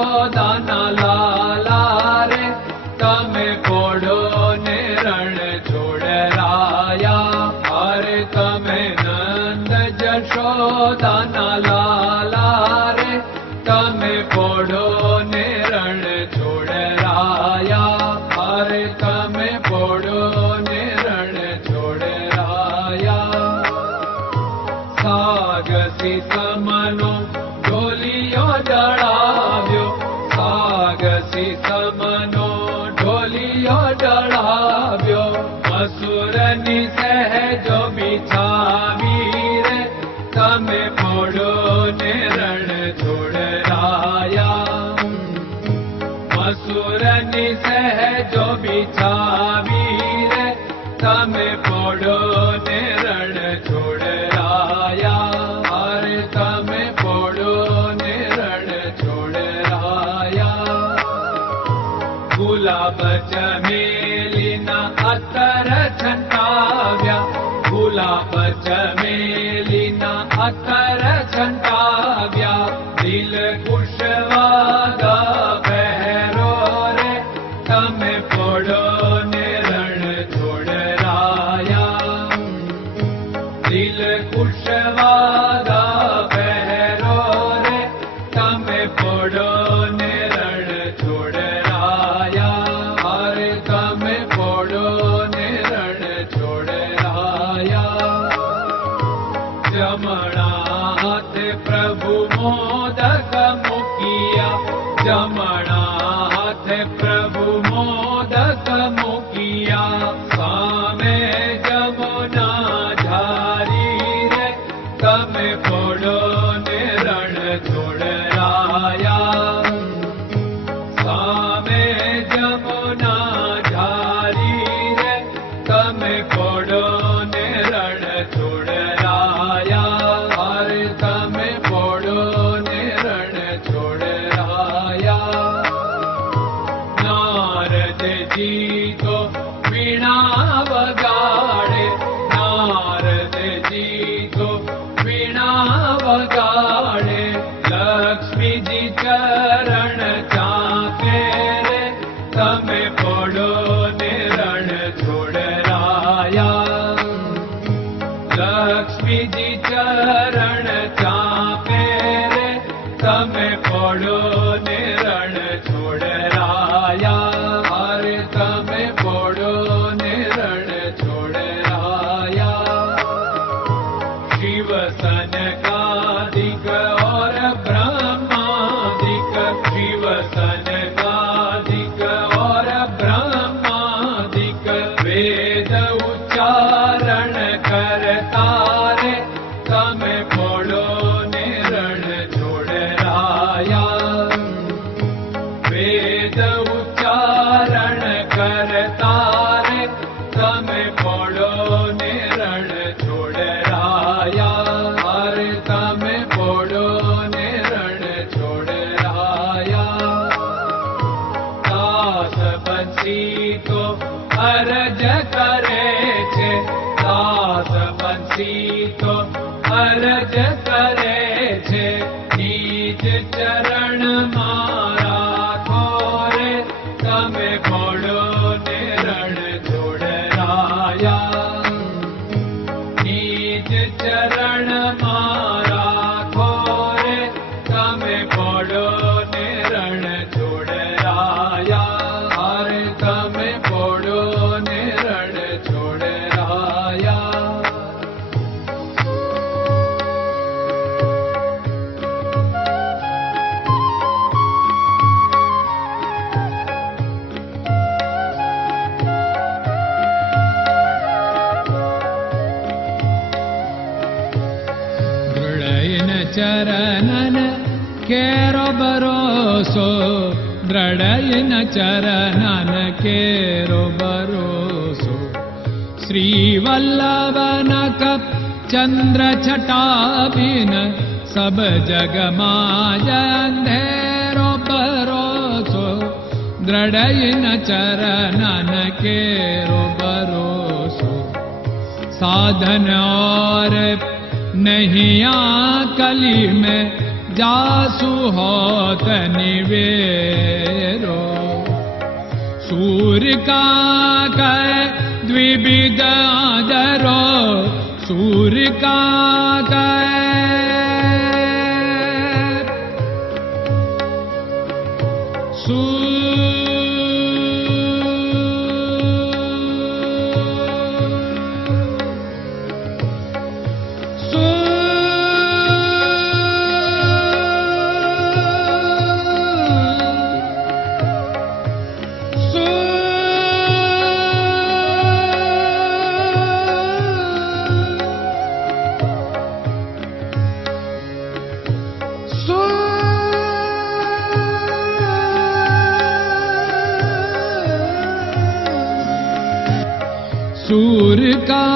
જશોદાના લાલા રે તમે પોડો ને રણ છોડરાયા. અરે તમે નંદ જશોદાના લાલા રે તમે પોડો ને રણ છોડરાયા. અરે તમે પોડો ને રણ છોડરાયા. સાગસી સમનો ઢોલિયો ડળાવ્યો, સાગસી સમનો ઢોલિયો ડળાવ્યો. મસૂરની સહેજો બિછાવી રે તમે પોડો ને રણ છોડરાયા. મસૂરની સહેજો બિછાવી રે તમે પોડો ને રણ છોડરાયા. અરે તમે પોડો ને રણ છોડરાયા. ગુલાબ ચમેલીના અત્તર છંટાવ્યા, ગુલાબ ચમેલીના અત્તર છંટાવ્યા. દિલ કુશવાદા પહેરો રે તમે પોડો ને રણ છોડરાયા. દિલ કુશવાદા પહેરો રે તમે પોડો ને રણ છોડરાયા. અરે તમે પોડો ને રણ છોડરાયા. જમણા હાથે પ્રભુ મોદક મૂકિયા, જમણા હાથે પ્રભુ મોદક મૂકિયા. સામે જમુના ઝારી રે તમે પોડો ને રણ છોડરાયા. સામે જમુના ઝારી રે તમે પોડો ને રણ છોડરાયા. અરે તમે પોડો ને રણ છોડરાયા. નારદજી તો વીણા વગાડે, નારદજી તો વીણા વગાડે. લક્ષ્મીજી ચરણ ચાકે રે તમે પોડો ને રણ છોડરાયા. લક્ષ્મીજી ચરણ ચાપે રે તમે પોડો ને રણ છોડરાયા. અરે તમે પોડો ને રણ છોડરાયા. શિવ સનકાદિક और ब्रह्मादिक, शिव सनकादिक और ब्रह्मादिक. वेद उच्चारण करता रे તમે પોડો ને રણ છોડરાયા. વેદ ઉચ્ચારણ કરતા રે તમે પોડો ને રણ છોડરાયા. અરે તમે પોડો ને રણ છોડરાયા. દાસ બંસી તો અરજ કરે છે, દાસ બંસી તો અરજ કરે છે. નીચ ચરણ મારા ખોરે તમે પોડો ને રણ છોડરાયા. નીચ ચરણ મારા ખોરે તમે પોડો ને રણ છોડરાયા. અરે તમે પોડો ને રણ છોડરાયા. ચરણન કેરો ભરોસો, દ્રઢયન ચરણન કેરો ભરોસો. શ્રી વલ્લભન કપ ચંદ્ર છટાબિન સબ જગમાં અંધેરો ભરોસો. દ્રઢયન ચરણન કેરો ભરોસો. साधन और नहीं कली में जासु होत निवेरो। सूर्य का कै द्विविध आदरो, सूर्य का सूर्य का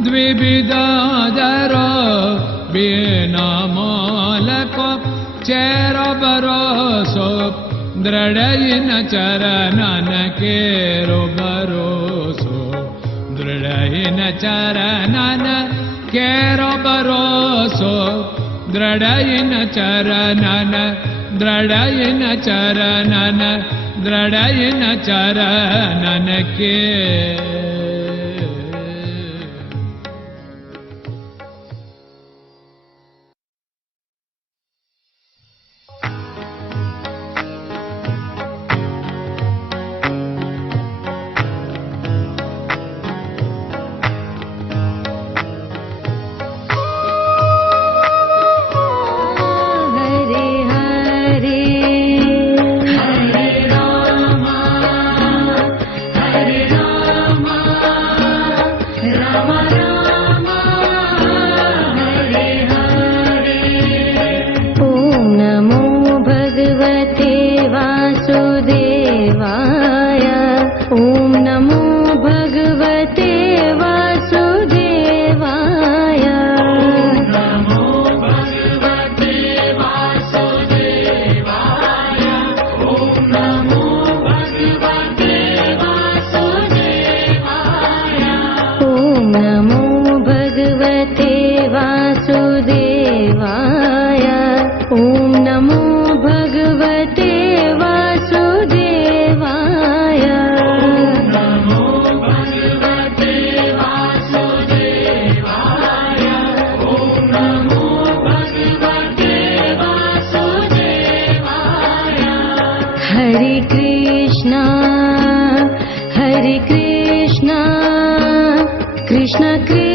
द्विविधादरो, बिना मोल को चेर भरोसो, दृढ़ चरणन केरो भरोसो, दृढ़ चरणन केरो भरोसो, दृढ़ चरणन, दृढ़ चरणन, दृढ़ चरणन के। Krishna Krishna